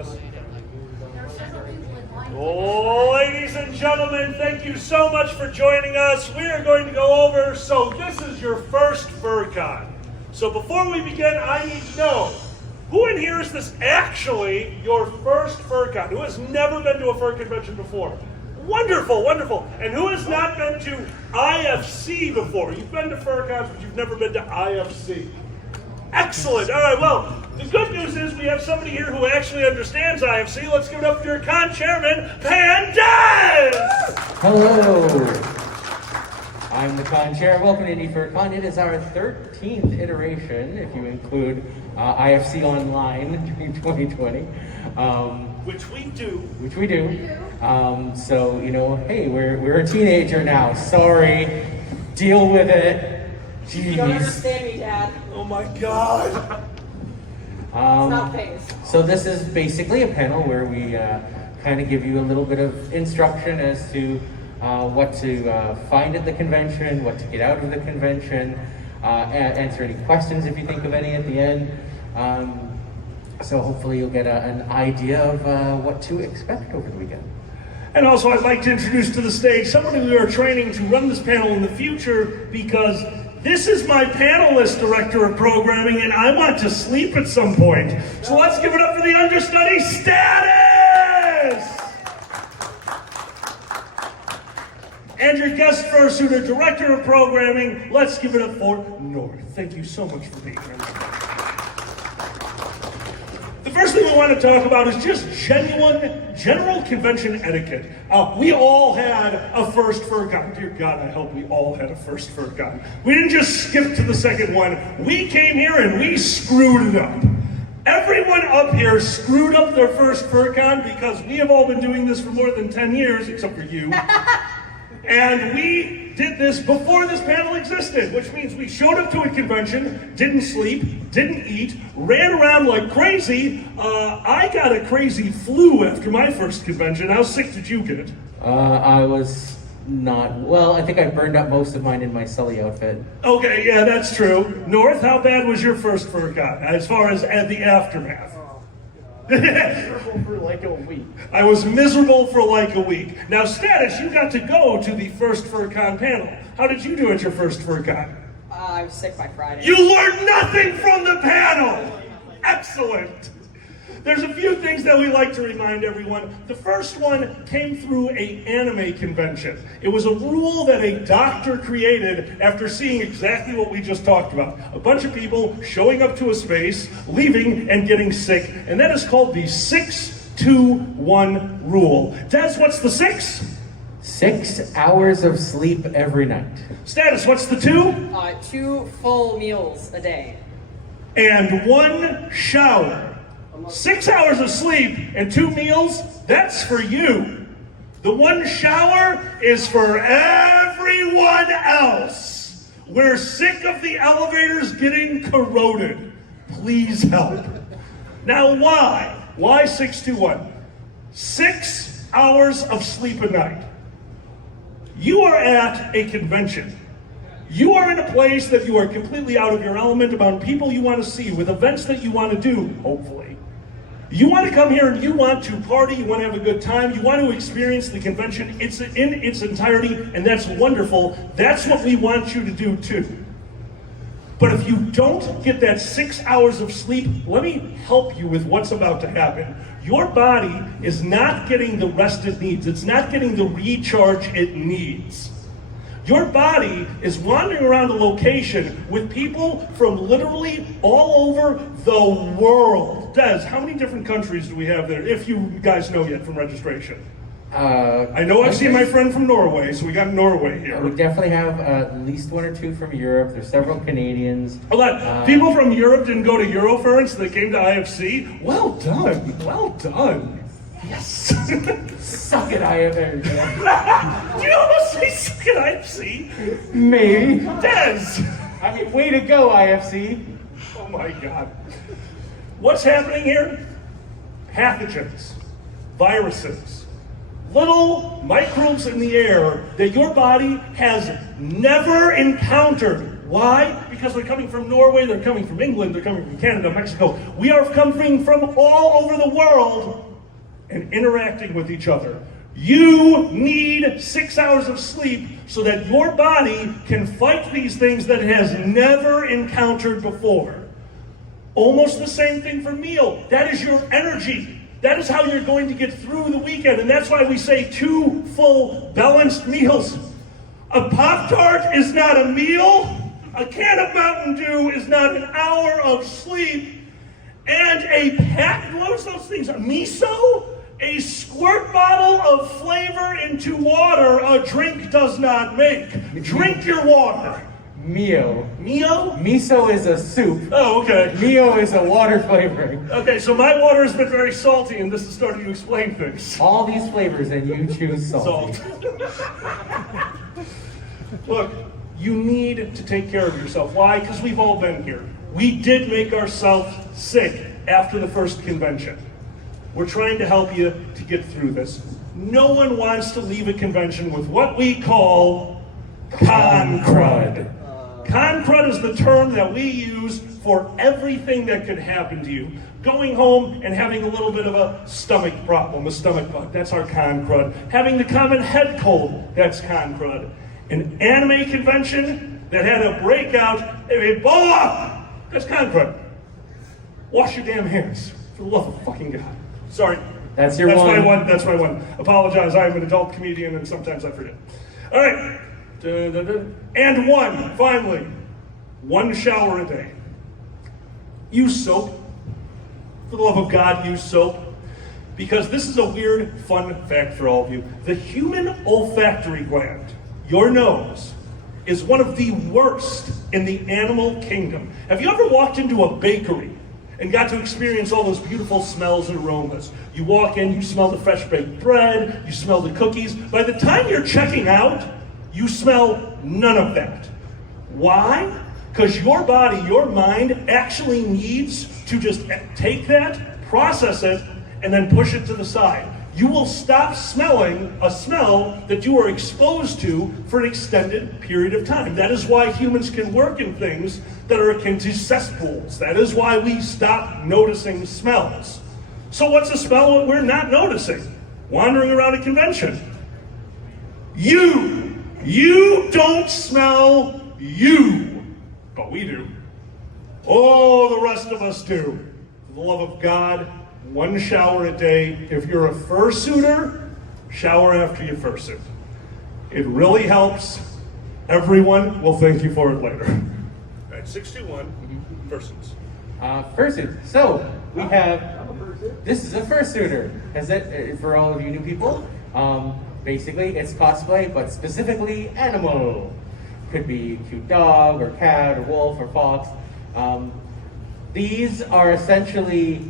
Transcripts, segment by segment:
us? Oh, ladies and gentlemen, thank you so much for joining us. We are going to go over, so this is your first FurCon. So before we begin, I need to know, who in here is this actually your first FurCon? Who has never been to a fur convention before? Wonderful, wonderful. And who has not been to IFC before? You've been to FurCons, but you've never been to IFC. Excellent. All right, well, the good news is we have somebody here who actually understands IFC. Let's give it up for your con chairman, Pandas! Hello. I'm the con chair. Welcome to Indie FurCon. It is our 13th iteration, if you include IFC Online during 2020. Which we do. Which we do. So, you know, hey, we're a teenager now. Sorry. Deal with it. Jeez. You don't understand me, Dad. Oh my God. It's not phase. So this is basically a panel where we kind of give you a little bit of instruction as to what to find at the convention, what to get out of the convention, answer any questions if you think of any at the end. So hopefully you'll get an idea of what to expect over the weekend. And also I'd like to introduce to the stage somebody we are training to run this panel in the future, because this is my panelist director of programming and I want to sleep at some point. So let's give it up for the understudy, Status! And your guest fursuiter director of programming, let's give it up for North. Thank you so much for being here. The first thing we want to talk about is just genuine, general convention etiquette. We all had a first FurCon. Dear God, I hope we all had a first FurCon. We didn't just skip to the second one. We came here and we screwed it up. Everyone up here screwed up their first FurCon because we have all been doing this for more than 10 years, except for you. And we did this before this panel existed, which means we showed up to a convention, didn't sleep, didn't eat, ran around like crazy. I got a crazy flu after my first convention. How sick did you get? I was not, well, I think I burned up most of mine in my Sully outfit. Okay, yeah, that's true. North, how bad was your first FurCon as far as the aftermath? Miserable for like a week. I was miserable for like a week. Now, Status, you got to go to the first FurCon panel. How did you do at your first FurCon? I was sick by Friday. You learned nothing from the panel! Excellent! There's a few things that we like to remind everyone. The first one came through an anime convention. It was a rule that a doctor created after seeing exactly what we just talked about. A bunch of people showing up to a space, leaving, and getting sick. And that is called the 6-2-1 rule. Des, what's the 6? 6 hours of sleep every night. Status, what's the 2? 2 full meals a day. And 1 shower. 6 hours of sleep and 2 meals, that's for you. The 1 shower is for everyone else. We're sick of the elevators getting corroded. Please help. Now why? Why 6-2-1? 6 hours of sleep a night. You are at a convention. You are in a place that you are completely out of your element, about people you want to see, with events that you want to do, hopefully. You want to come here and you want to party, you want to have a good time, you want to experience the convention in its entirety, and that's wonderful. That's what we want you to do too. But if you don't get that 6 hours of sleep, let me help you with what's about to happen. Your body is not getting the rest it needs. It's not getting the recharge it needs. Your body is wandering around a location with people from literally all over the world. Des, how many different countries do we have there, if you guys know yet from registration? I know I've seen my friend from Norway, so we got Norway here. We definitely have at least 1 or 2 from Europe. There's several Canadians. People from Europe didn't go to Eurofurence, they came to IFC. Well done, well done. Yes. Suck it, IFC. Do you almost say suck it, IFC? Maybe. Des! I mean, way to go, IFC. Oh my God. What's happening here? Pathogens, viruses, little microbes in the air that your body has never encountered Why? Because they're coming from Norway, they're coming from England, they're coming from Canada, Mexico. We are coming from all over the world and interacting with each other. You need 6 hours of sleep so that your body can fight these things that it has never encountered before. Almost the same thing for meal. That is your energy. That is how you're going to get through the weekend. And that's why we say 2 full balanced meals. A Pop-Tart is not a meal. A can of Mountain Dew is not an hour of sleep. And a pack, what was those things? A miso? A squirt bottle of flavor into water a drink does not make. Drink your water. Mio. Mio? Miso is a soup. Oh, okay. Mio is a water flavoring. Okay, so my water has been very salty, and this is starting to explain things. All these flavors, and you choose salty. Salt. Look, you need to take care of yourself. Why? Because we've all been here. We did make ourselves sick after the first convention. We're trying to help you to get through this. No one wants to leave a convention with what we call con crud. Con crud is the term that we use for everything that could happen to you. Going home and having a little bit of a stomach problem, a stomach bug, that's our con crud. Having the common head cold, that's con crud. An anime convention that had a breakout of Ebola, that's con crud. Wash your damn hands, for the love of fucking God. Sorry. That's your that's one. My one. That's my one. Apologize, I'm an adult comedian and sometimes I forget. All right. And one, finally, 1 shower a day. Use soap. For the love of God, use soap. Because this is a weird, fun fact for all of you. The human olfactory gland, your nose, is one of the worst in the animal kingdom. Have you ever walked into a bakery and got to experience all those beautiful smells and aromas? You walk in, you smell the fresh baked bread, you smell the cookies. By the time you're checking out, you smell none of that. Why? Because your body, your mind actually needs to just take that, process it, and then push it to the side. You will stop smelling a smell that you are exposed to for an extended period of time. That is why humans can work in things that are akin to cesspools. That is why we stop noticing smells. So what's a smell that we're not noticing? Wandering around a convention. You don't smell you, but we do. Oh, the rest of us do. For the love of God, 1 shower a day. If you're a fursuiter, shower after you fursuit. It really helps. Everyone will thank you for it later. All right, 621, fursuits. Fursuit. So, we have, this is a fursuiter. Is that, for all of you new people, basically it's cosplay, but specifically animal. Could be a cute dog, or cat, or wolf, or fox. These are essentially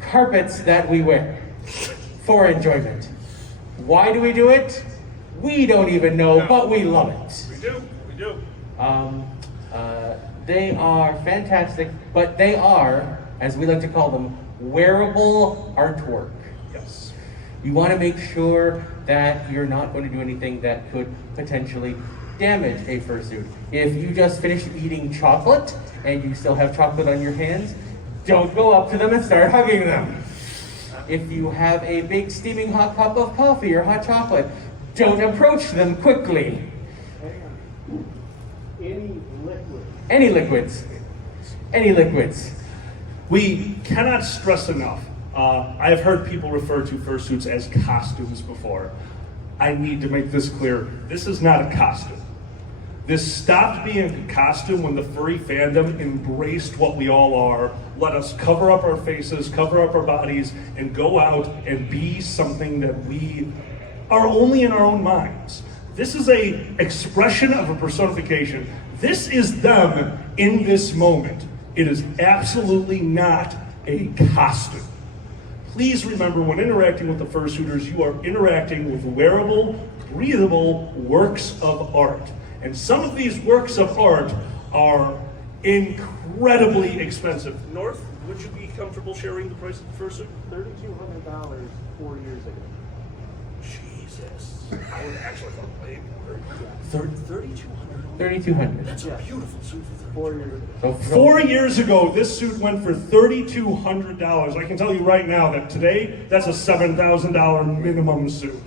carpets that we wear for enjoyment. Why do we do it? We don't even know, but we love it. We do. They are fantastic, but they are, as we like to call them, wearable artwork. Yes. You want to make sure that you're not going to do anything that could potentially damage a fursuit. If you just finished eating chocolate and you still have chocolate on your hands, don't go up to them and start hugging them. If you have a big steaming hot cup of coffee or hot chocolate, don't approach them quickly. Any liquids. We cannot stress enough. I have heard people refer to fursuits as costumes before. I need to make this clear. This is not a costume. This stopped being a costume when the furry fandom embraced what we all are, let us cover up our faces, cover up our bodies, and go out and be something that we are only in our own minds. This is an expression of a personification. This is them in this moment. It is absolutely not a costume. Please remember, when interacting with the fursuiters, you are interacting with wearable, breathable works of art. And some of these works of art are incredibly expensive. North, would you be comfortable sharing the price of the fursuit? $3,200 4 years ago. Jesus. I would actually thought way more. 3,200. 3,200. That's a beautiful suit for 4 years ago. So 4 years ago, this suit went for $3,200. I can tell you right now that today, that's a $7,000 minimum suit.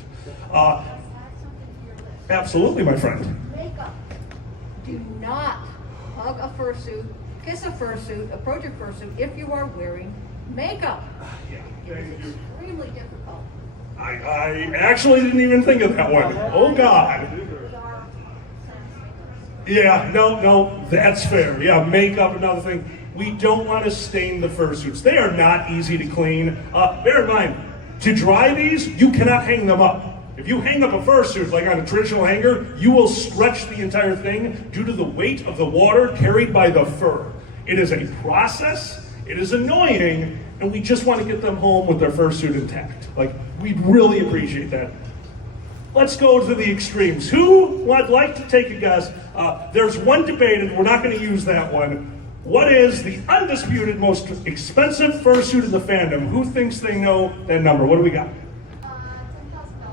Absolutely, my friend. Makeup. Do not hug a fursuit, kiss a fursuit, approach a fursuit if you are wearing makeup. Yeah, It is extremely difficult. I actually didn't even think of that one. Oh, God. Yeah, no, that's fair. Yeah, makeup, another thing. We don't want to stain the fursuits. They are not easy to clean. Bear in mind, to dry these, you cannot hang them up. If you hang up a fursuit, like on a traditional hanger, you will stretch the entire thing due to the weight of the water carried by the fur. It is a process, it is annoying, and we just want to get them home with their fursuit intact. Like, we'd really appreciate that. Let's go to the extremes. Who would like to take a guess? There's one debate, and we're not going to use that one. What is the undisputed most expensive fursuit in the fandom? Who thinks they know that number? What do we got?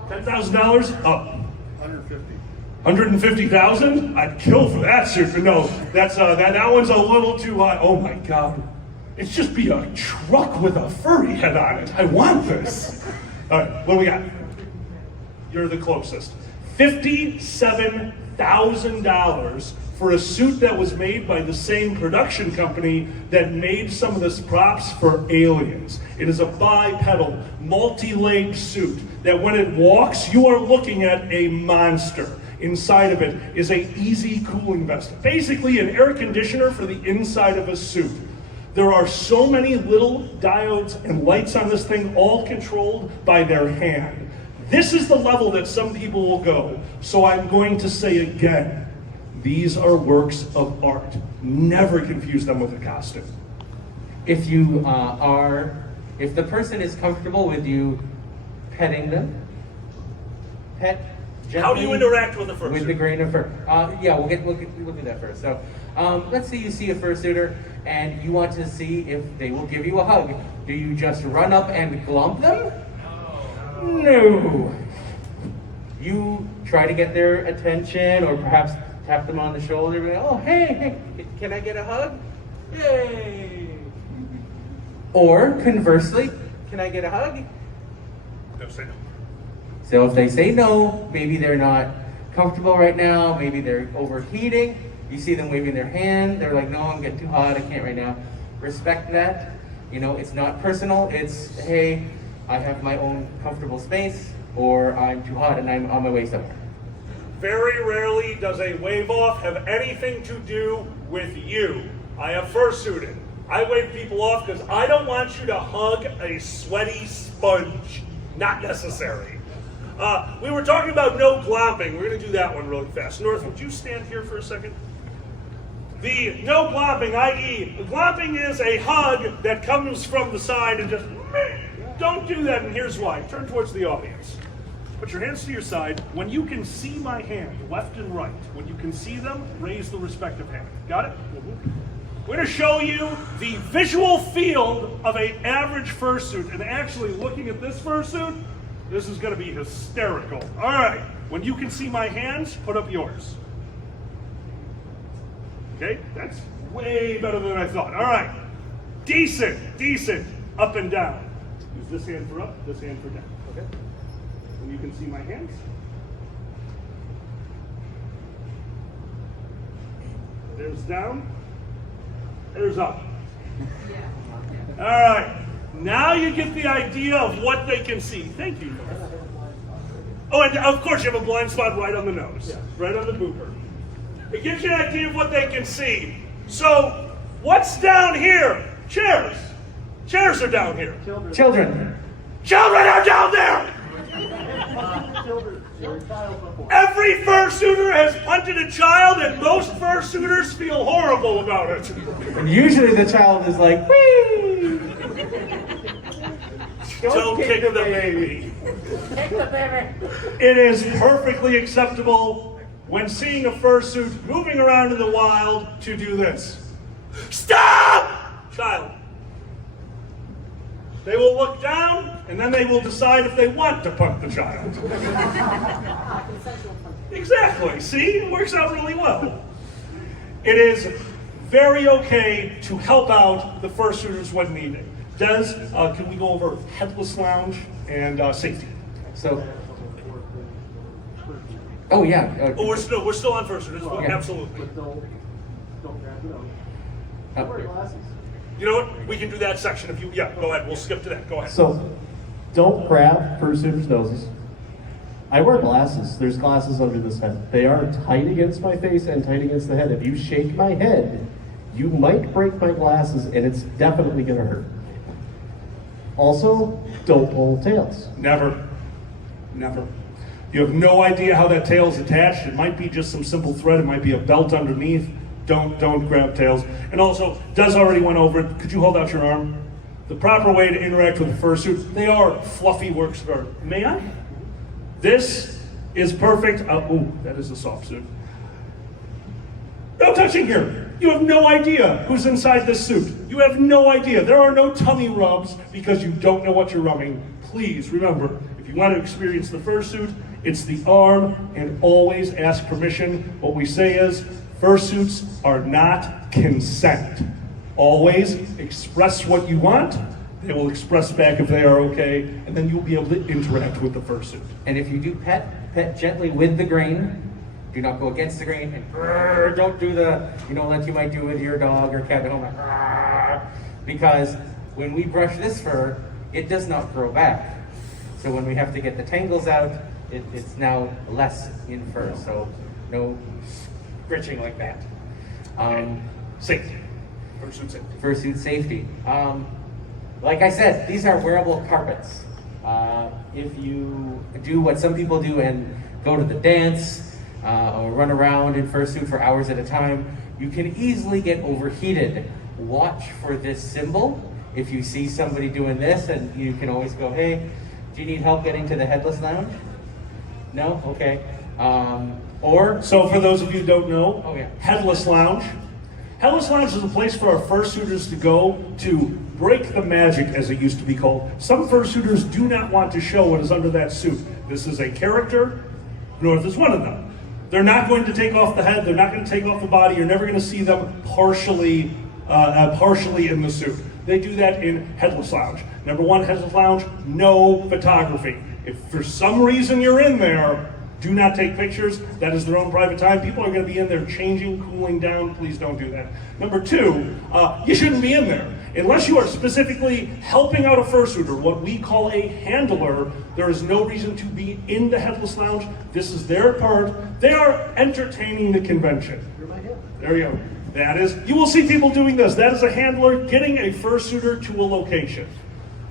$10,000? Up. 150. 150,000? I'd kill for that suit, but no, that's that one's a little too high. Oh my God. It's just be a truck with a furry head on it. I want this. All right, what do we got? You're the closest. $57,000 for a suit that was made by the same production company that made some of the props for Aliens. It is a bipedal, multi-layered suit that when it walks, you are looking at a monster. Inside of it is a easy cooling vest. Basically an air conditioner for the inside of a suit. There are so many little diodes and lights on this thing, all controlled by their hand. This is the level that some people will go. So I'm going to say again, these are works of art. Never confuse them with a costume. if you if the person is comfortable with you petting them, pet gently. How do you interact with a fursuit? With the grain of fur. Yeah, we'll do that first. So, let's say you see a fursuiter and you want to see if they will give you a hug. Do you just run up and glomp them? No. You try to get their attention, or perhaps tap them on the shoulder and go, oh, hey, can I get a hug? Yay! Or conversely, can I get a hug? Don't say no. So if they say no, maybe they're not comfortable right now, maybe they're overheating, you see them waving their hand, they're like, no, I'm getting too hot, I can't right now. Respect that. You know, it's not personal, it's, hey, I have my own comfortable space, or I'm too hot and I'm on my way somewhere. Very rarely does a wave off have anything to do with you. I have fursuited. I wave people off because I don't want you to hug a sweaty sponge. Not necessary. We were talking about no glomping. We're going to do that one really fast. North, would you stand here for a second? The no glomping, i.e., glomping is a hug that comes from the side and just, don't do that, and here's why. Turn towards the audience. Put your hands to your side. When you can see my hand, left and right, when you can see them, raise the respective hand. Got it? We're going to show you the visual field of an average fursuit. And actually, looking at this fursuit, this is going to be hysterical. All right. When you can see my hands, put up yours. Okay? That's way better than I thought. All right. Decent. Up and down. Use this hand for up, this hand for down. Okay? When you can see my hands. There's down. There's up. All right. Now you get the idea of what they can see. Thank you. Oh, and of course you have a blind spot right on the nose. Right on the booper. It gives you an idea of what they can see. So, what's down here? Chairs. Chairs are down here. Children. Children are down there! Every fursuiter has punted a child, and most fursuiters feel horrible about it. And usually the child is like, whee! Don't kick the baby. Take the baby. It is perfectly acceptable when seeing a fursuit moving around in the wild to do this. Stop! Child. They will look down, and then they will decide if they want to punt the child. Consensual punch. Exactly, see, it works out really well. It is very okay to help out the fursuiters when needed. Des, can we go over headless lounge and safety? So, oh yeah. Oh, we're still on fursuiters. Yeah. Absolutely. But don't grab it out. uh, Wear glasses. You know what? We can do that section if you. Yeah, go ahead. We'll skip to that. Go ahead. So, don't grab fursuiters' noses. I wear glasses. There's glasses under this head. They are tight against my face and tight against the head. If you shake my head, you might break my glasses, and it's definitely going to hurt. Also, don't pull tails. Never. Never. You have no idea how that tail is attached. It might be just some simple thread. It might be a belt underneath. Don't grab tails. And also, Des already went over it. Could you hold out your arm? The proper way to interact with a fursuit, they are fluffy works of art. May I? This is perfect. Oh, that is a soft suit. No touching here. You have no idea who's inside this suit. You have no idea. There are no tummy rubs because you don't know what you're rubbing. Please remember, if you want to experience the fursuit, it's the arm, and always ask permission. What we say is, fursuits are not consent. Always express what you want. They will express back if they are okay, and then you'll be able to interact with the fursuit. And if you do pet gently with the grain. Do not go against the grain, and don't do the, like you might do with your dog or cat at home, because when we brush this fur, it does not grow back. So when we have to get the tangles out, it's now less in fur, so no scritching like that. Safety. Fursuit safety. Fursuit safety. Like I said, these are wearable carpets. If you do what some people do and go to the dance, or run around in fursuit for hours at a time, you can easily get overheated. Watch for this symbol. If you see somebody doing this, and you can always go, hey, do you need help getting to the headless lounge? No? Okay. So for those of you who don't know, Oh, yeah. Headless Lounge. Headless Lounge is a place for our fursuiters to go to break the magic, as it used to be called. Some fursuiters do not want to show what is under that suit. This is a character. North is one of them. They're not going to take off the head. They're not going to take off the body. You're never going to see them partially in the suit. They do that in Headless Lounge. Number one, Headless Lounge, no photography. If for some reason you're in there, do not take pictures. That is their own private time. People are going to be in there changing, cooling down. Please don't do that. Number two, you shouldn't be in there. Unless you are specifically helping out a fursuiter, what we call a handler, there is no reason to be in the Headless Lounge. This is their part. They are entertaining the convention. There you go. That is, you will see people doing this. That is a handler getting a fursuiter to a location.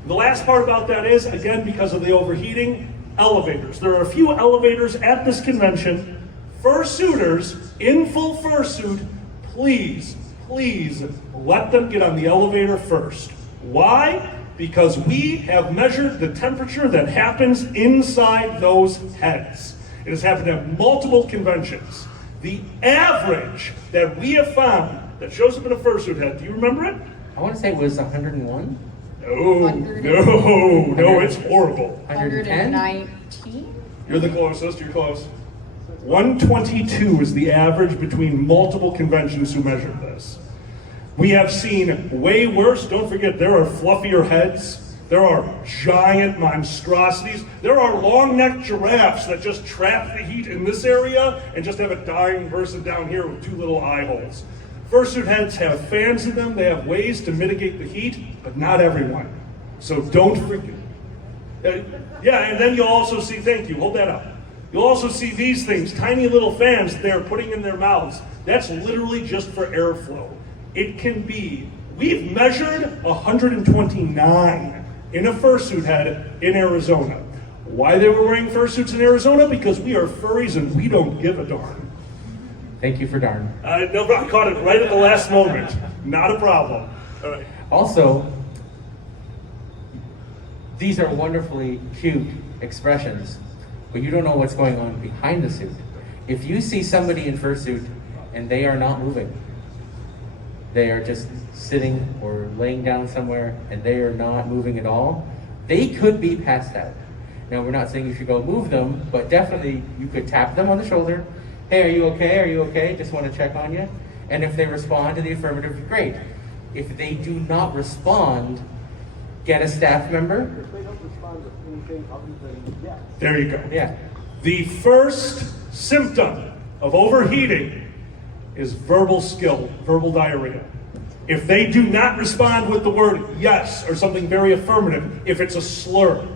The last part about that is, again, because of the overheating, elevators. There are a few elevators at this convention. Fursuiters in full fursuit, please let them get on the elevator first. Why? Because we have measured the temperature that happens inside those heads. It has happened at multiple conventions. The average that we have found that shows up in a fursuit head, do you remember it? I want to say it was 101? No, it's horrible. 110? 119? You're the closest, you're close. 122 is the average between multiple conventions who measured this. We have seen way worse. Don't forget, there are fluffier heads. There are giant monstrosities. There are long-necked giraffes that just trap the heat in this area and just have a dying person down here with two little eye holes. Fursuit heads have fans in them. They have ways to mitigate the heat, but not everyone. So don't forget. Yeah, and then you'll also see, thank you, hold that up. You'll also see these things, tiny little fans they're putting in their mouths. That's literally just for airflow. It can be, we've measured 129 in a fursuit head in Arizona. Why they were wearing fursuits in Arizona? Because we are furries and we don't give a darn. Thank you for darn. No, I caught it right at the last moment. Not a problem. All right. Also, these are wonderfully cute expressions, but you don't know what's going on behind the suit. If you see somebody in fursuit and they are not moving, they are just sitting or laying down somewhere and they are not moving at all, They could be passed out. Now, we're not saying you should go move them, but definitely you could tap them on the shoulder. Hey, are you okay? Are you okay? Just want to check on you. And if they respond to the affirmative, great. If they do not respond, get a staff member. If they don't respond to anything other than yes. There you go. Yeah. The first symptom of overheating is verbal diarrhea. If they do not respond with the word yes or something very affirmative, if it's a slur,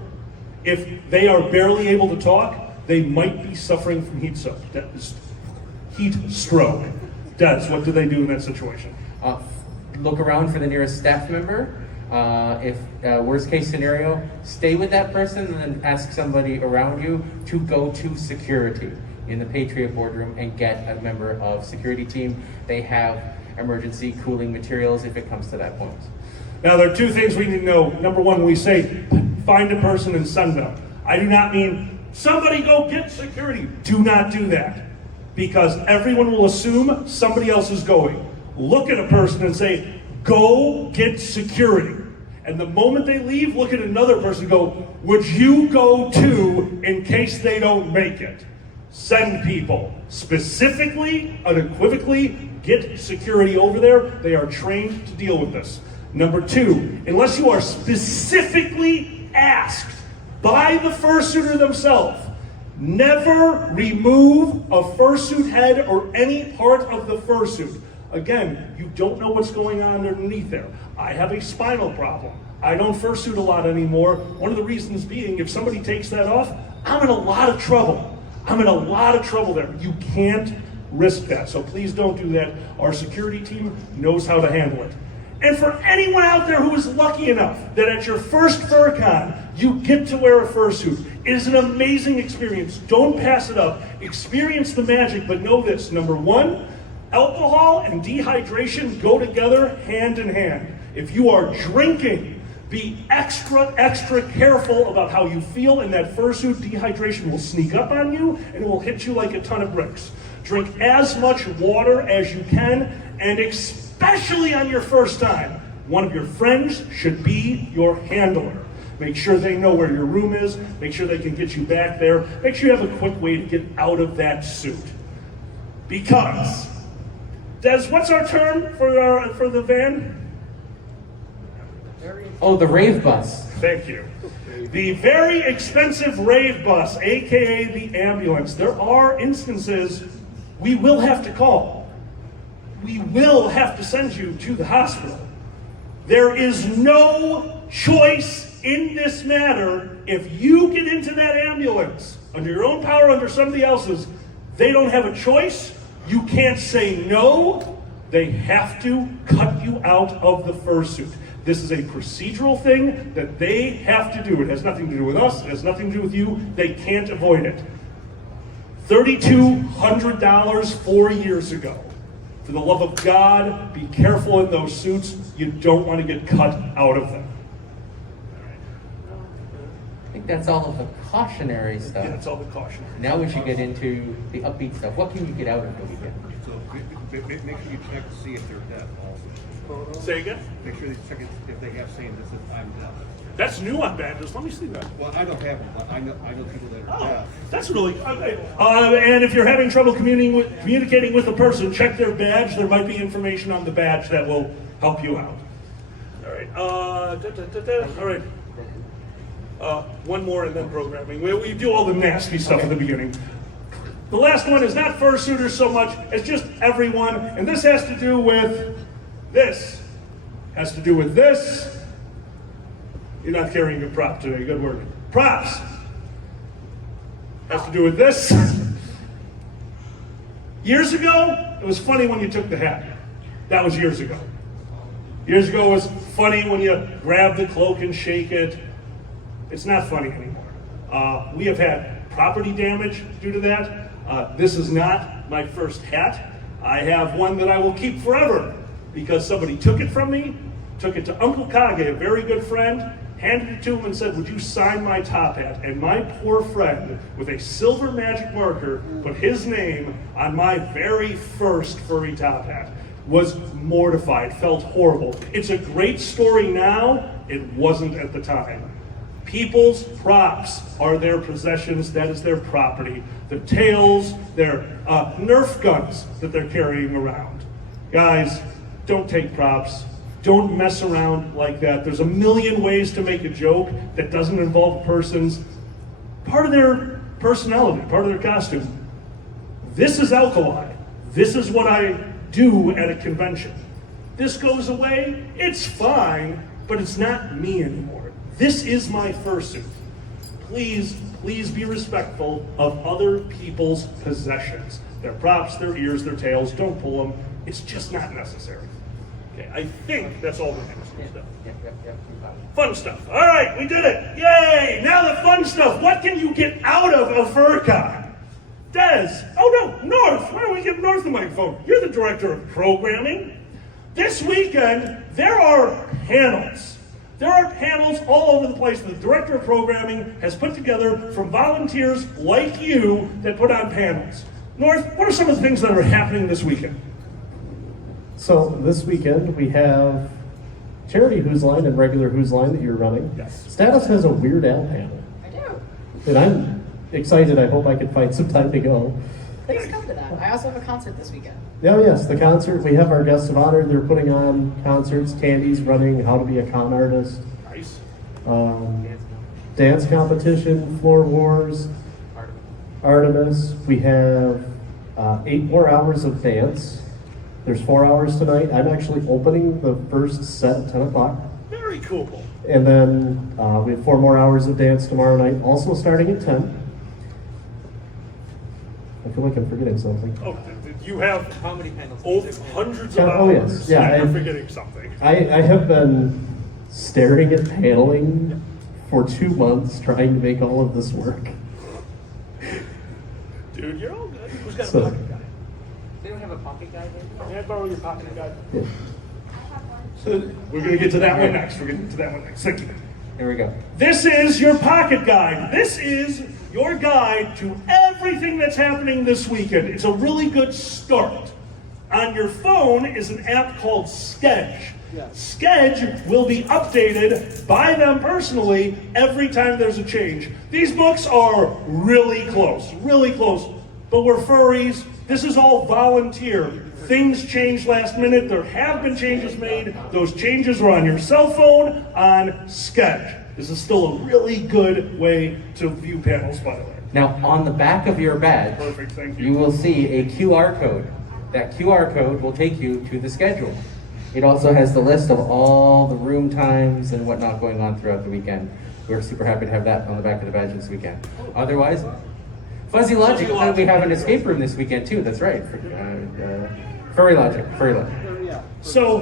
if they are barely able to talk, they might be suffering from heat stroke. Des, what do they do in that situation? Look around for the nearest staff member. If worst case scenario, stay with that person and then ask somebody around you to go to security in the Patriot boardroom and get a member of security team. They have emergency cooling materials if it comes to that point. Now, there are two things we need to know. Number one, when we say find a person and send them, I do not mean somebody go get security. Do not do that, because everyone will assume somebody else is going. Look at a person and say, go get security. And the moment they leave, look at another person and go, would you go too in case they don't make it? Send people. Specifically, unequivocally, get security over there. They are trained to deal with this. Number two, unless you are specifically asked by the fursuiter themselves, never remove a fursuit head or any part of the fursuit. Again, you don't know what's going on underneath there. I have a spinal problem. I don't fursuit a lot anymore. One of the reasons being, if somebody takes that off, I'm in a lot of trouble. I'm in a lot of trouble there. You can't risk that, so please don't do that. Our security team knows how to handle it. And for anyone out there who is lucky enough that at your first FurCon, you get to wear a fursuit, it is an amazing experience. Don't pass it up. Experience the magic, but know this. Number one, alcohol and dehydration go together hand in hand. If you are drinking, be extra careful about how you feel in that fursuit. Dehydration will sneak up on you and it will hit you like a ton of bricks. Drink as much water as you can, and especially on your first time, one of your friends should be your handler. Make sure they know where your room is. Make sure they can get you back there. Make sure you have a quick way to get out of that suit. Because, Des, what's our term for the van? Oh, the rave bus. Thank you. The very expensive rave bus, aka the ambulance. There are instances we will have to call. We will have to send you to the hospital. There is no choice in this matter. If you get into that ambulance under your own power, under somebody else's, they don't have a choice. You can't say no. They have to cut you out of the fursuit. This is a procedural thing that they have to do. It has nothing to do with us. It has nothing to do with you. They can't avoid it. $3,200 4 years ago. For the love of God, be careful in those suits. You don't want to get cut out of them. I think that's all of the cautionary stuff. Yeah, that's all the caution. Now we should get into the upbeat stuff. What can you get out of the weekend? So make sure you check to see if they're deaf also. Say again? Make sure you check if they have saying this is I'm deaf. That's new on badges. Let me see that. Well, I don't have them, but I know people that are Oh, deaf. that's really okay. And if you're having trouble communicating with a person, check their badge. There might be information on the badge that will help you out. All right. All right. One more and then programming. We do all the nasty stuff at the beginning. The last one is not fursuiters so much as just everyone, and this has to do with this. Has to do with this. You're not carrying a prop today. Good work. Props. Has to do with this. Years ago, it was funny when you took the hat. That was years ago. Years ago, it was funny when you grab the cloak and shake it. It's not funny anymore. We have had property damage due to that. This is not my first hat. I have one that I will keep forever because somebody took it from me, took it to Uncle Kage, a very good friend, handed it to him and said, would you sign my top hat? And my poor friend, with a silver magic marker, put his name on my very first furry top hat. Was mortified, felt horrible. It's a great story now. It wasn't at the time. People's props are their possessions. That is their property. The tails, their Nerf guns that they're carrying around. Guys, don't take props. Don't mess around like that. There's a million ways to make a joke that doesn't involve a person's part of their personality, part of their costume. This is alkali. This is what I do at a convention. This goes away, it's fine, but it's not me anymore. This is my fursuit. Please be respectful of other people's possessions. Their props, their ears, their tails, don't pull them. It's just not necessary. Okay, I think that's all the news stuff. Fun stuff. All right, we did it. Yay! Now the fun stuff. What can you get out of a FurCon? Des. Oh no, North. Why don't we give North the microphone? You're the director of programming. This weekend, there are panels. There are panels all over the place that the director of programming has put together from volunteers like you that put on panels. North, what are some of the things that are happening this weekend? So this weekend we have Charity Who's Line and regular Who's Line that you're running. Yes. Status has a Weird Al panel. I do. And I'm excited. I hope I can find some time to go. Please come to that. I also have a concert this weekend. Oh yes, the concert. We have our guests of honor. They're putting on concerts. Tandy's running How to Be a Con Artist. Nice. Dance competition, Floor Wars, Artemis. We have 8 more hours of dance. There's 4 hours tonight. I'm actually opening the first set at 10 o'clock. Very cool. And then we have 4 more hours of dance tomorrow night, also starting at 10. I feel like I'm forgetting something. Oh, you have How many panels? hundreds of Oh, hours. yes. Yeah, you're I- forgetting something. I have been staring at paneling for 2 months trying to make all of this work. Dude, you're all good. Who's got So- a pocket guide? They don't have a pocket guide maybe? May I borrow your pocket guide? Yeah. So we're gonna get to that one next. We're gonna get to that one next. Thank you. Here we go. This is your pocket guide. This is your guide to everything that's happening this weekend. It's a really good start. On your phone is an app called Sketch. Sketch will be updated by them personally every time there's a change. These books are really close, but we're furries. This is all volunteer. Things change last minute. There have been changes made. Those changes are on your cell phone on Sketch. This is still a really good way to view panels, by the way. Now, on the back of your badge, Perfect, thank you. you will see a QR code. That QR code will take you to the schedule. It also has the list of all the room times and whatnot going on throughout the weekend. We're super happy to have that on the back of the badge this weekend. Otherwise, Fuzzy Logic, we have an escape room this weekend too, that's right. Furry Logic. So,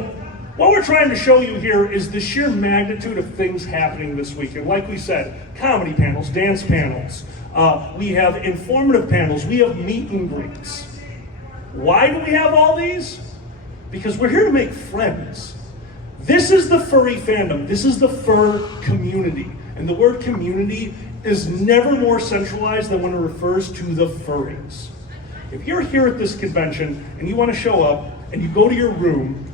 what we're trying to show you here is the sheer magnitude of things happening this weekend. Like we said, comedy panels, dance panels. We have informative panels. We have meet and greets. Why do we have all these? Because we're here to make friends. This is the furry fandom. This is the fur community. And the word community is never more centralized than when it refers to the furries. If you're here at this convention and you want to show up and you go to your room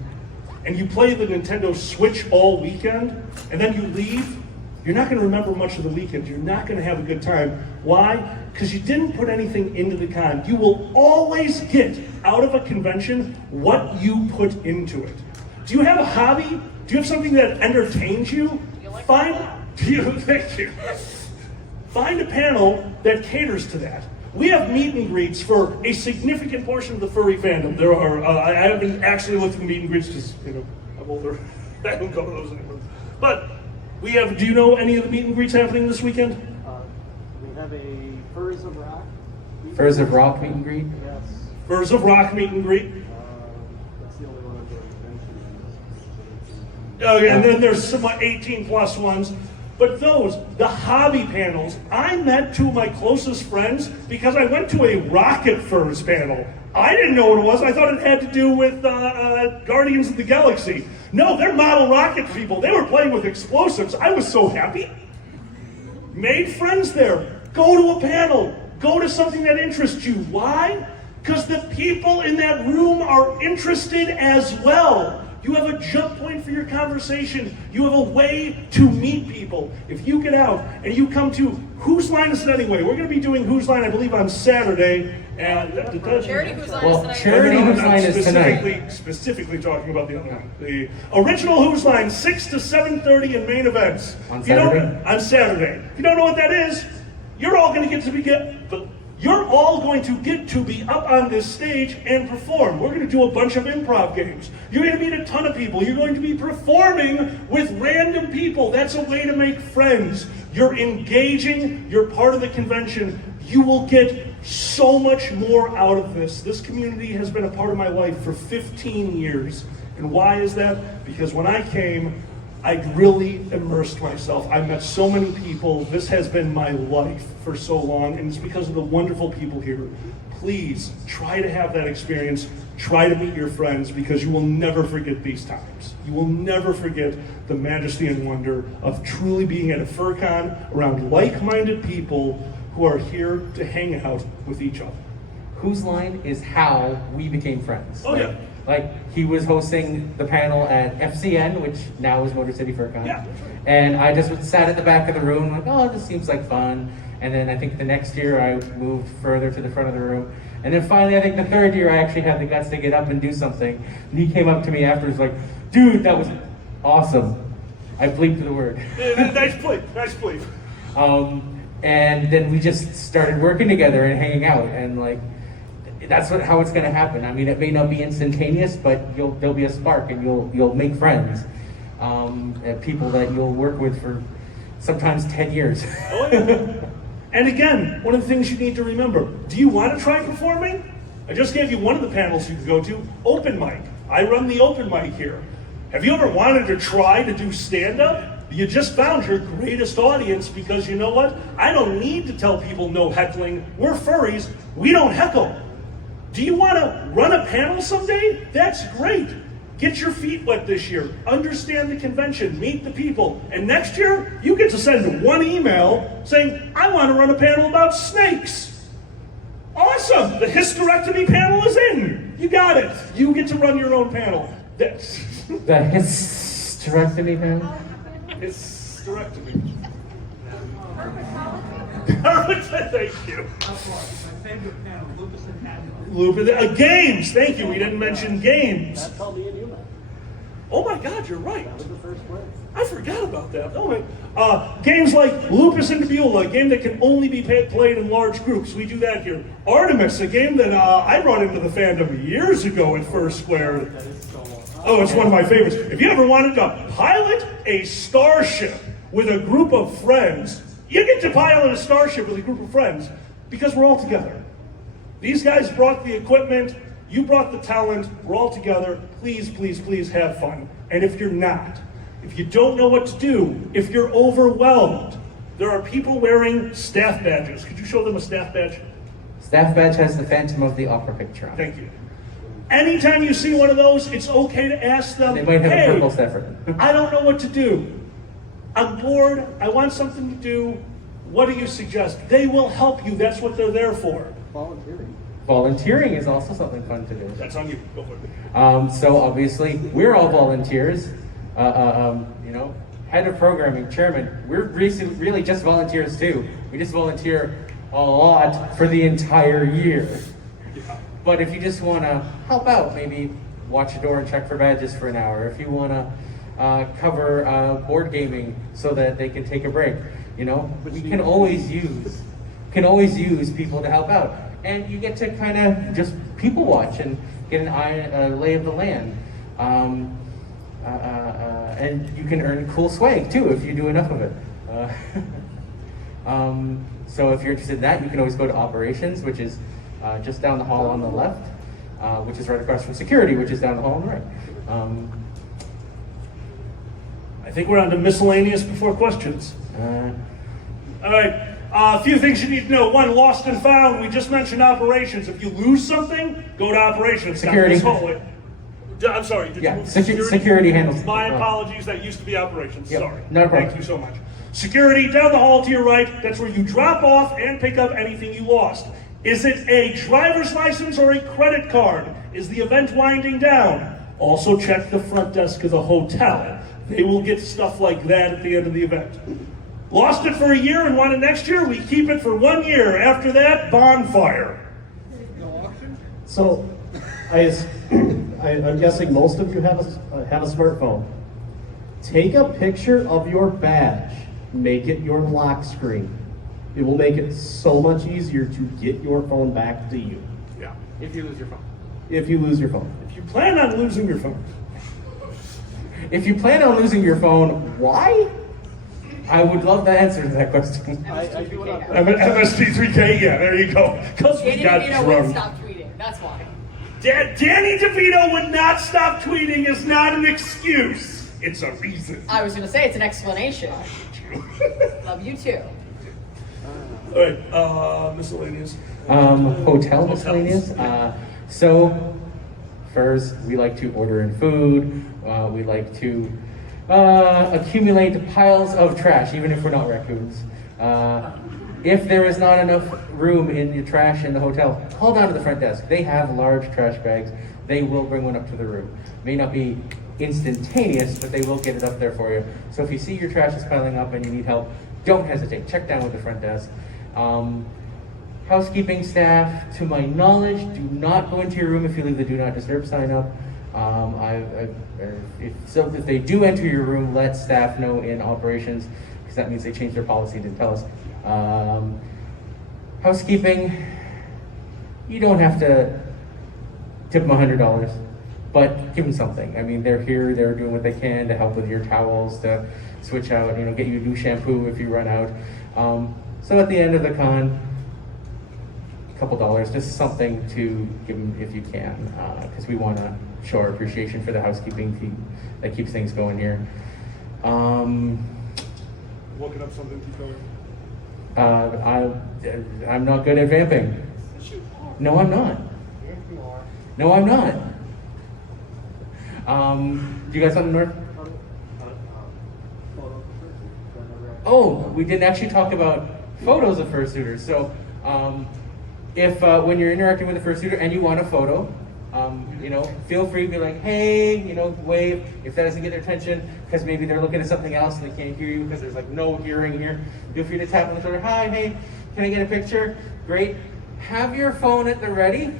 and you play the Nintendo Switch all weekend and then you leave, you're not going to remember much of the weekend. You're not going to have a good time. Why? Because you didn't put anything into the con. You will always get out of a convention what you put into it. Do you have a hobby? Do you have something that entertains you? Thank you. Find a panel that caters to that. We have meet and greets for a significant portion of the furry fandom. There are, I haven't actually looked at meet and greets because, I'm older. I don't go to those anymore. But we have, do you know any of the meet and greets happening this weekend? We have a Furs of Rock. Furs of Rock meet and greet? Yes. Furs of Rock meet and greet. That's the only one I've mentioned. Oh, yeah, and then there's some 18 plus ones. But those, the hobby panels, I met 2 of my closest friends because I went to a Rocket Furs panel. I didn't know what it was. I thought it had to do with Guardians of the Galaxy. No, they're model rocket people. They were playing with explosives. I was so happy. Made friends there. Go to a panel. Go to something that interests you. Why? Because the people in that room are interested as well. You have a jump point for your conversation. You have a way to meet people. If you get out and you come to, whose line is it anyway? We're going to be doing whose line, I believe, on Saturday. And Charity whose line Well, is tonight? charity No, whose I'm line is tonight. Specifically talking about the other one. The original Who's Line, 6 to 7:30 in main events. On If you don't- Saturday? On Saturday. If you don't know what that is, you're all going to get to be up on this stage and perform. We're going to do a bunch of improv games. You're going to meet a ton of people. You're going to be performing with random people. That's a way to make friends. You're engaging. You're part of the convention. You will get so much more out of this. This community has been a part of my life for 15 years. And why is that? Because when I came, I really immersed myself. I met so many people. This has been my life for so long, and it's because of the wonderful people here. Please try to have that experience. Try to meet your friends, because you will never forget these times. You will never forget the majesty and wonder of truly being at a FurCon around like-minded people who are here to hang out with each other. Whose line is how we became friends. Oh, yeah. Like, he was hosting the panel at FCN, which now is Motor City FurCon. Yeah. And I just sat at the back of the room, like, oh, this seems like fun. And then I think the next year I moved further to the front of the room. And then finally, I think the third year I actually had the guts to get up and do something. And he came up to me afterwards like, dude, that was awesome. I bleeped the word. Nice bleep. And then we just started working together and hanging out, and like, that's how it's going to happen. I mean, it may not be instantaneous, but there'll be a spark, and you'll make friends, and people that you'll work with for sometimes 10 years. Oh, yeah. And again, one of the things you need to remember, do you want to try performing? I just gave you one of the panels you can go to, open mic. I run the open mic here. Have you ever wanted to try to do stand-up? You just found your greatest audience, because you know what? I don't need to tell people no heckling. We're furries. We don't heckle. Do you want to run a panel someday? That's great. Get your feet wet this year. Understand the convention. Meet the people. And next year, you get to send one email saying, I want to run a panel about snakes. Awesome. The hysterectomy panel is in. You got it. You get to run your own panel. That's The hysterectomy panel? hysterectomy. Thank you. Lupus, games. Thank you. We didn't mention games. That's how me and you met. Oh my God, you're right. That was the first place. I forgot about that. Oh my. Games like Lupus and Beulah, a game that can only be played in large groups. We do that here. Artemis, a game that I brought into the fandom years ago at First Square. That is so awesome. Oh, it's one of my favorites. If you ever wanted to pilot a starship with a group of friends, you get to pilot a starship with a group of friends, because we're all together. These guys brought the equipment, you brought the talent, we're all together. Please, please, please have fun. And if you're not, if you don't know what to do, if you're overwhelmed, there are people wearing staff badges. Could you show them a staff badge? Staff badge has the Phantom of the Opera picture on it. Thank you. Anytime you see one of those, it's okay to ask them, They might have hey, a purple Stafford. I don't know what to do. I'm bored, I want something to do. What do you suggest? They will help you, that's what they're there for. Volunteering. Volunteering is also something fun to do. That's on you, go for it. So obviously, we're all volunteers. You know, head of programming, chairman, we're really just volunteers too. We just volunteer a lot for the entire year. But if you just want to help out, maybe watch a door and check for badges for an hour. If you want to cover board gaming so that they can take a break, you know, we can always use people to help out. And you get to kind of just people watch and get an lay of the land. And you can earn cool swag too if you do enough of it. So if you're interested in that, you can always go to operations, which is just down the hall on the left, which is right across from security, which is down the hall on the right. I think we're on to miscellaneous before questions. All right. A few things you need to know. One, lost and found. We just mentioned operations. If you lose something, go to operations. Security. Down this hallway. I'm sorry. Did Yeah, you move to security handles. My apologies. That used to be operations. Yep, Sorry. no problem. Thank you so much. Security down the hall to your right. That's where you drop off and pick up anything you lost. Is it a driver's license or a credit card? Is the event winding down? Also check the front desk of the hotel. They will get stuff like that at the end of the event. Lost it for a year and want it next year? We keep it for 1 year. After that, bonfire. So, I'm guessing most of you have a smartphone. Take a picture of your badge. Make it your lock screen. It will make it so much easier to get your phone back to you. Yeah. If you lose your phone. If you lose your phone. If you plan on losing your phone. If you plan on losing your phone, why? I would love the answer to that question. I do it on MST3K, yeah, there you go. Because we Danny got DeVito won't drunk. stop tweeting. That's why. Danny DeVito would not stop tweeting is not an excuse. It's a reason. I was gonna say it's an explanation. Love you too. All right, miscellaneous. Hotel miscellaneous. So, first, we like to order in food. We like to accumulate piles of trash, even if we're not raccoons. If there is not enough room in the trash in the hotel, call down to the front desk. They have large trash bags. They will bring one up to the room. May not be instantaneous, but they will get it up there for you. So if you see your trash is piling up and you need help, don't hesitate. Check down with the front desk. Housekeeping staff, to my knowledge, do not go into your room if you leave the Do Not Disturb sign up. If they do enter your room, let staff know in operations, because that means they changed their policy and didn't tell us. Housekeeping, you don't have to tip them $100, but give them something. I mean, they're here, they're doing what they can to help with your towels, to switch out, get you new shampoo if you run out. So at the end of the con, a couple dollars, just something to give them if you can, because we want to show our appreciation for the housekeeping team that keeps things going here. Looking up something to keep going. I'm not good at vamping. No, I'm not. No, I'm not. Do you got something, North? Oh, we didn't actually talk about photos of fursuiters. So, if when you're interacting with a fursuiter and you want a photo, feel free to be like, hey, wave if that doesn't get their attention, because maybe they're looking at something else and they can't hear you because there's like no hearing here. Feel free to tap on the shoulder. Hi, hey, can I get a picture? Great. Have your phone at the ready.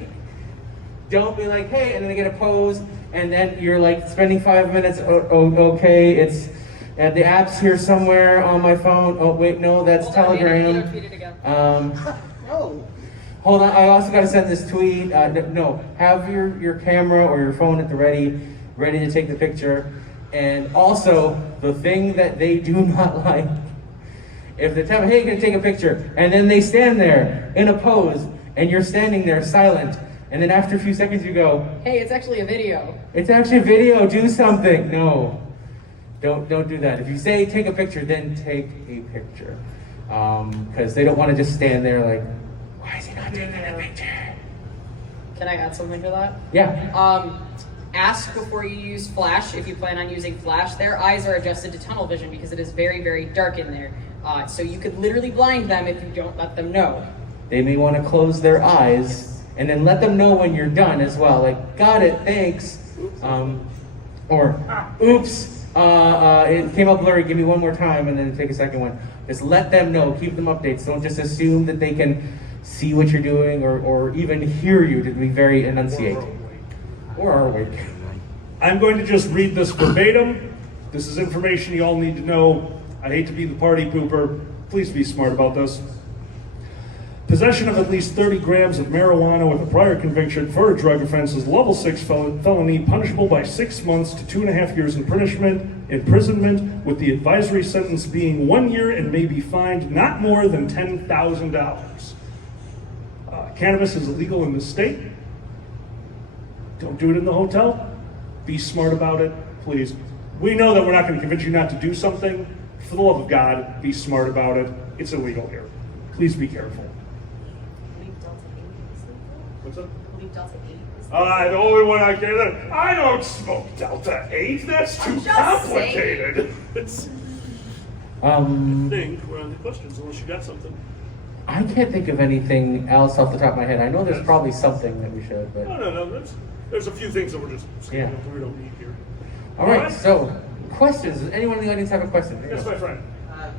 Don't be like, hey, and then they get a pose, and then you're like spending 5 minutes. Okay, it's the app's here somewhere on my phone. Oh wait, no, that's Telegram. No. Hold on, I also got to send this tweet. No, have your camera or your phone at the ready to take the picture. And also, the thing that they do not like, if they tell me, hey, you're going to take a picture, and then they stand there in a pose, and you're standing there silent, and then after a few seconds you go, Hey, it's actually a video. it's actually a video, do something. No, don't do that. If you say take a picture, then take a picture. Because they don't want to just stand there like, why is he not taking a picture? Can I add something to that? Yeah. Ask before you use flash, if you plan on using flash. Their eyes are adjusted to tunnel vision because it is very, very dark in there. So you could literally blind them if you don't let them know. They may want to close their eyes and then let them know when you're done as well. Like, got it, thanks. Or, oops, it came up blurry, give me one more time, and then take a second one. Just let them know, keep them updates. Don't just assume that they can see what you're doing or even hear you, to be very enunciate. Or are awake. I'm going to just read this verbatim. This is information you all need to know. I hate to be the party pooper. Please be smart about this. Possession of at least 30 grams of marijuana with a prior conviction for a drug offense is level 6 felony, punishable by 6 months to 2.5 years imprisonment, with the advisory sentence being 1 year and may be fined not more than $10,000. Cannabis is illegal in this state. Don't do it in the hotel. Be smart about it, please. We know that we're not going to convince you not to do something. For the love of God, be smart about it. It's illegal here. Please be careful. What's up? The only one I can. I don't smoke Delta 8. That's too complicated. I think we're on the questions, unless you got something. I can't think of anything else off the top of my head. I know there's probably something that we should, but No. There's a few things that we're just Yeah. we don't need here. All right, so questions. Does anyone in the audience have a question? Yes, my friend. I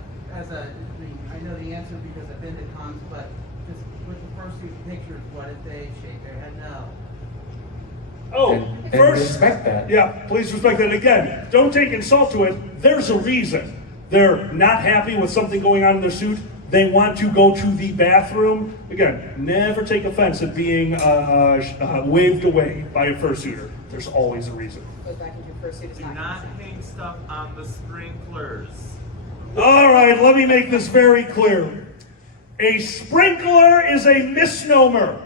know the answer because I've been to cons, but just with the fursuit pictures, what if they shake their head no? Oh, And first, respect that. Yeah, please respect that. Again, don't take insult to it. There's a reason. They're not happy with something going on in their suit. They want to go to the bathroom. Again, never take offense at being waved away by a fursuiter. There's always a reason. Goes back into fursuit. It's Do not hang stuff on the sprinklers. All right, let me make this very clear. A sprinkler is a misnomer.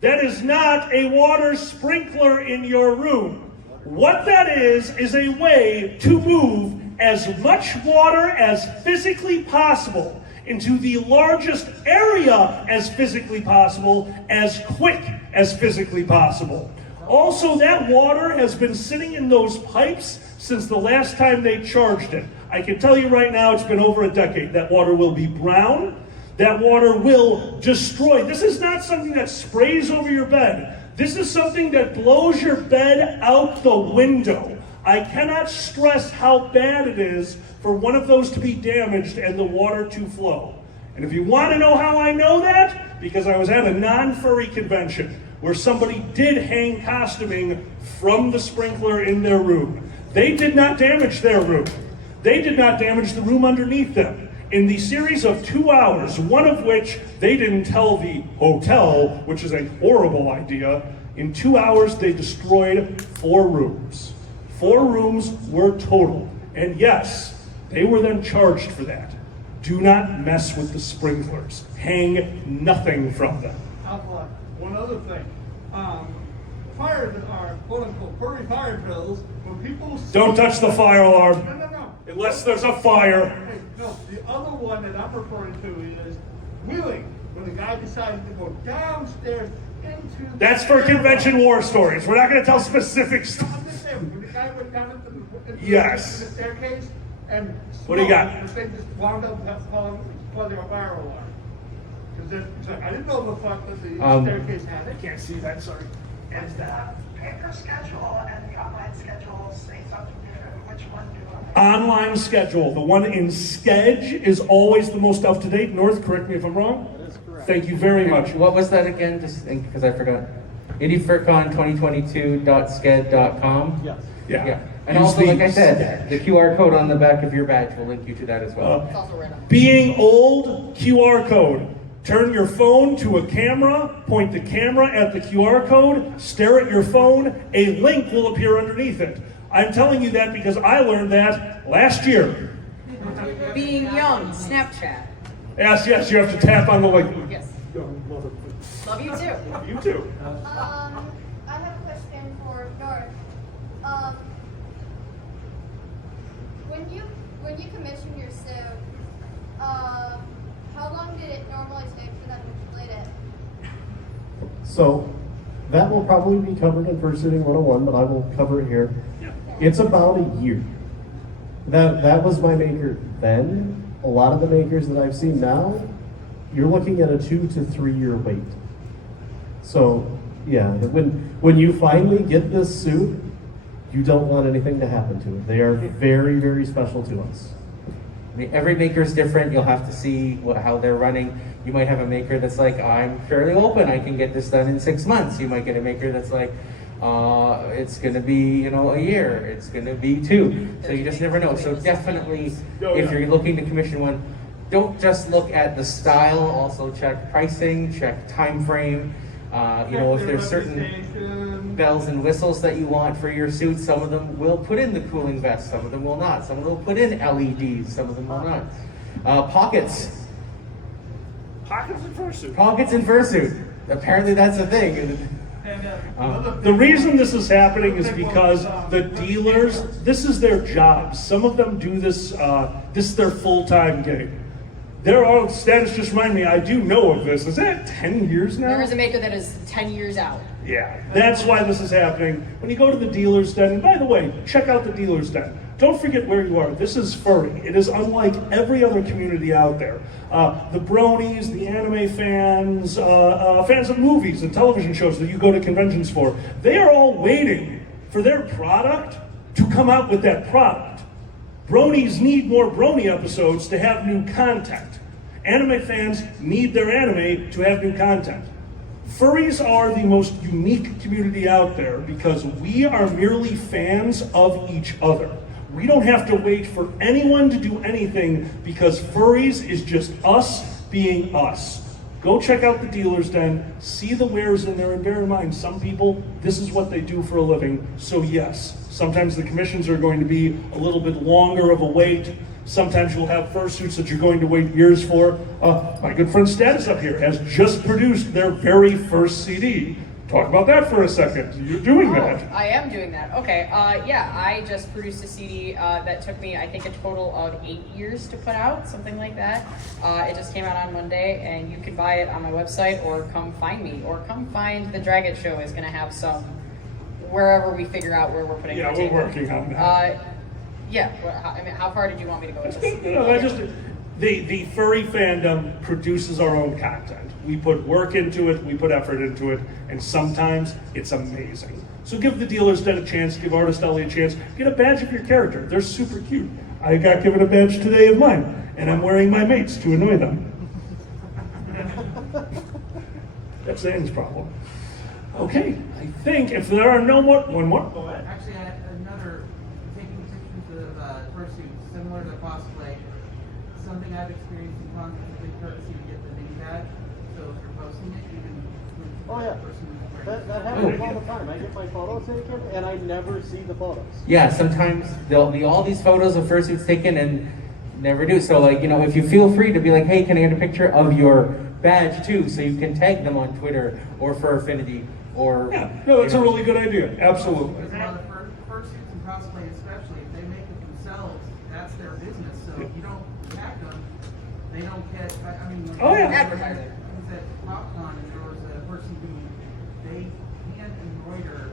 That is not a water sprinkler in your room. What that is a way to move as much water as physically possible into the largest area as physically possible, as quick as physically possible. Also, that water has been sitting in those pipes since the last time they charged it. I can tell you right now, it's been over a decade. That water will be brown. That water will destroy. This is not something that sprays over your bed. This is something that blows your bed out the window. I cannot stress how bad it is for one of those to be damaged and the water to flow. And if you want to know how I know that, because I was at a non-furry convention where somebody did hang costuming from the sprinkler in their room. They did not damage their room. They did not damage the room underneath them. In the series of 2 hours, one of which they didn't tell the hotel, which is a horrible idea, in 2 hours they destroyed 4 rooms. 4 rooms were totaled. And yes, they were then charged for that. Do not mess with the sprinklers. Hang nothing from them. Alpha, one other thing. Fires are quote unquote furry fire drills when people. Don't touch the fire alarm. No. Unless there's a fire. Hey, no, the other one that I'm referring to is wheeling. When the guy decides to go downstairs into. That's for convention war stories. We're not going to tell specific stuff. I'm just saying, when the guy went down into the Yes. staircase and. What do you got? The thing just wound up calling a fire alarm. Because I didn't know the fact that the staircase had it. Can't see that, sorry. Is the paper schedule and the online schedule say something different? Which one do I? Online schedule. The one in Sketch is always the most up-to-date. North, correct me if I'm wrong. That is correct. Thank you very much. What was that again? Just because I forgot. IndieFurCon2022.sked.com. Yes. Yeah. And Use also, the like I said, Sketch. the QR code on the back of your badge will link you to that as well. It's also right on. Being old, QR code. Turn your phone to a camera, point the camera at the QR code, stare at your phone, a link will appear underneath it. I'm telling you that because I learned that last year. Being young, Snapchat. Yes, you have to tap on the link. Yes. Love you too. You too. I have a question for North. When you commission your suit, how long did it normally take for them to complete it? So that will probably be covered in Fursuiting 101, but I will cover it here. It's about a year. That was my maker then. A lot of the makers that I've seen now, you're looking at a 2 to 3 year wait. So yeah, when you finally get this suit, you don't want anything to happen to it. They are very, very special to us. I mean, every maker is different. You'll have to see how they're running. You might have a maker that's like, I'm fairly open. I can get this done in 6 months. You might get a maker that's like, it's going to be, a year. It's going to be 2. So you just never know. So definitely, if you're looking to commission one, don't just look at the style. Also check pricing, check time frame. If there's certain bells and whistles that you want for your suit, some of them will put in the cooling vest, some of them will not. Some of them will put in LEDs, some of them will not. Pockets. Pockets in fursuit. Pockets in fursuit. Apparently that's a thing. The reason this is happening is because the dealers, this is their job. Some of them do this, this is their full-time gig. Their own status just reminded me, I do know of this. Is that 10 years now? There is a maker that is 10 years out. Yeah, that's why this is happening. When you go to the dealer's den, and by the way, check out the dealer's den. Don't forget where you are. This is Furry. It is unlike every other community out there. The bronies, the anime fans, fans of movies and television shows that you go to conventions for, they are all waiting for their product to come out with that product. Bronies need more brony episodes to have new content. Anime fans need their anime to have new content. Furries are the most unique community out there because we are merely fans of each other. We don't have to wait for anyone to do anything because furries is just us being us. Go check out the dealer's den, see the wares in there, and bear in mind, some people, this is what they do for a living. So yes, sometimes the commissions are going to be a little bit longer of a wait. Sometimes you'll have fursuits that you're going to wait years for. My good friend Status up here has just produced their very first CD. Talk about that for a second. You're doing that. I am doing that. Okay. Yeah, I just produced a CD that took me, I think, a total of 8 years to put out, something like that. It just came out on Monday, and you can buy it on my website, or come find me, or come find the Drag It Show is going to have some wherever we figure out where we're putting. Yeah, we're working on that. Yeah. I mean, how far did you want me to go with this? The furry fandom produces our own content. We put work into it, we put effort into it, and sometimes it's amazing. So give the dealer's den a chance, give Artist Ellie a chance, get a badge of your character. They're super cute. I got given a badge today of mine, and I'm wearing my mates to annoy them. That's Zan's problem. Okay, I think if there are no more, one more. Go ahead. Actually, I had another, taking pictures of fursuits, similar to cosplay. Something I've experienced in cons is a big courtesy to get the name badge. So if you're posting it, you can the person who's wearing it. That happens all the time. I get my photos taken and I never see the photos. Yeah, sometimes there'll be all these photos of fursuits taken and never do. So like, you know, if you feel free to be like, hey, can I get a picture of your badge too, so you can tag them on Twitter or for Affinity or... Yeah, no, that's a really good idea. Absolutely. Because a lot of fursuits and cosplay especially, if they make it themselves, that's their business. So if you don't tag them, they don't get, I mean... Oh, yeah. Advertising. I was at PopCon and there was a person who, they hand embroider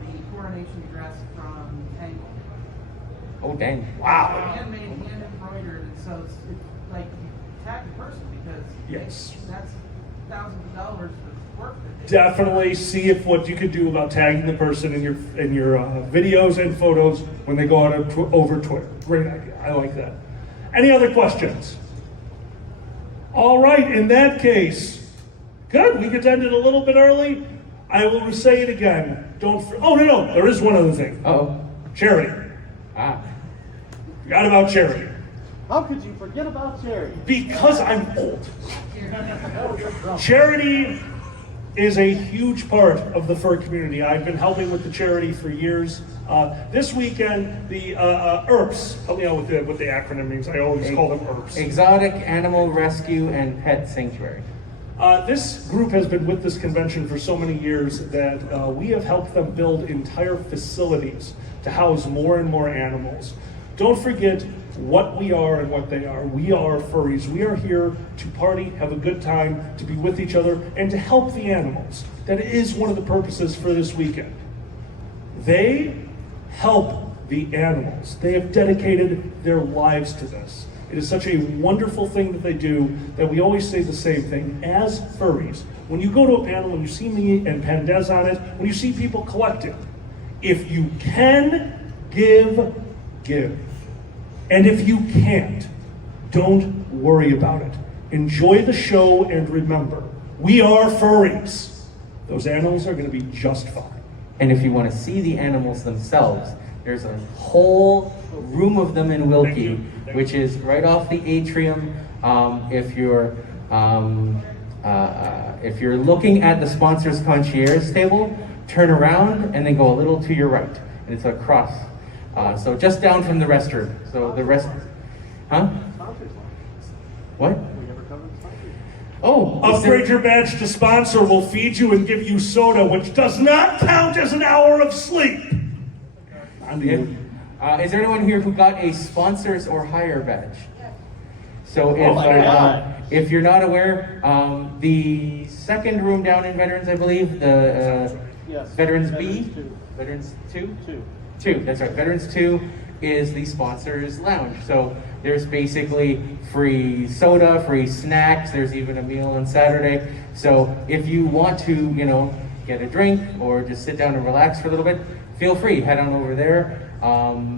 the coronation dress from Tangle. Oh, dang. Wow. Handmade, hand embroidered, and so it's like, you tag the person because Yes. that's thousands of dollars of work that they Definitely see if what you could do about tagging the person in your videos and photos when they go out over Twitter. Great idea. I like that. Any other questions? All right. In that case, good. We could end it a little bit early. I will say it again. Oh no, there is one other thing. Uh-oh. Charity. Ah. Forgot about charity. How could you forget about charity? Because I'm old. Charity is a huge part of the fur community. I've been helping with the charity for years. This weekend, the ERPS, help me out with what the acronym means. I always call them ERPS. Exotic Animal Rescue and Pet Sanctuary. This group has been with this convention for so many years that we have helped them build entire facilities to house more and more animals. Don't forget what we are and what they are. We are furries. We are here to party, have a good time, to be with each other, and to help the animals. That is one of the purposes for this weekend. They help the animals. They have dedicated their lives to this. It is such a wonderful thing that they do that we always say the same thing as furries. When you go to a panel, when you see me and Pandez on it, when you see people collecting, if you can give, give. And if you can't, don't worry about it. Enjoy the show and remember, we are furries. Those animals are going to be just fine. And if you want to see the animals themselves, there's a whole room of them in Wilkie, which is right off the atrium. If you're looking at the sponsors concierge table, turn around and then go a little to your right, and it's across. So just down from the restroom. So the rest, huh? What? Oh, upgrade your badge to sponsor. We'll feed you and give you soda, which does not count as an hour of sleep. Is there anyone here who got a sponsors or hire badge? So if you're not aware, the second room down in Veterans, I believe, the Yes. Veterans B, Two. Veterans 2? Two. 2, that's right, Veterans 2. is the sponsors lounge. So there's basically free soda, free snacks. There's even a meal on Saturday. So if you want to, you know, get a drink or just sit down and relax for a little bit, feel free, head on over there.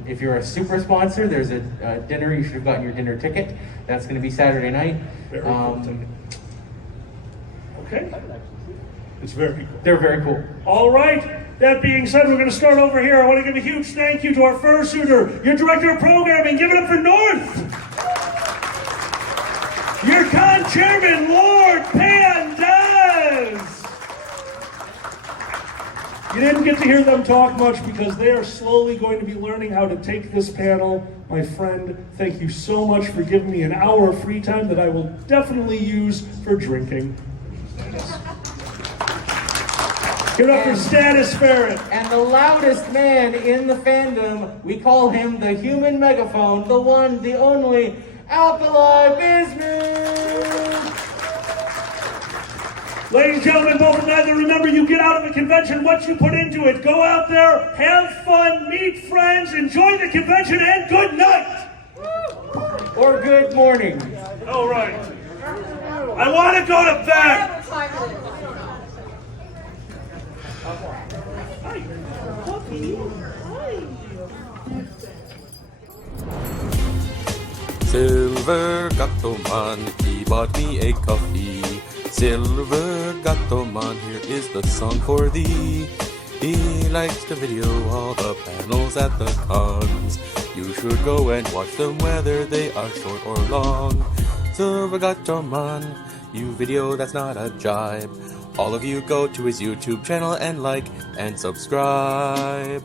If you're a super sponsor, there's a dinner. You should have gotten your dinner ticket. That's going to be Saturday night. Very cool ticket. Okay. It's very cool. They're very cool. All right. That being said, we're going to start over here. I want to give a huge thank you to our fursuiter, your director of programming. Give it up for North. Your con chairman, Lord Pandas. You didn't get to hear them talk much because they are slowly going to be learning how to take this panel. My friend, thank you so much for giving me an hour of free time that I will definitely use for drinking. Give it up for Status Ferret. And the loudest man in the fandom, we call him the human megaphone, the one, the only, Alkali Business! Ladies and gentlemen, both and neither, remember you get out of the convention what you put into it. Go out there, have fun, meet friends, enjoy the convention, and good night! Or good morning. All right. I want to go to bed! Silver Gatoman, he bought me a coffee. Silver Gatoman, here is the song for thee. He likes to video all the panels at the cons. You should go and watch them whether they are short or long. Silver Gatoman, you video that's not a jibe. All of you go to his YouTube channel and like and subscribe.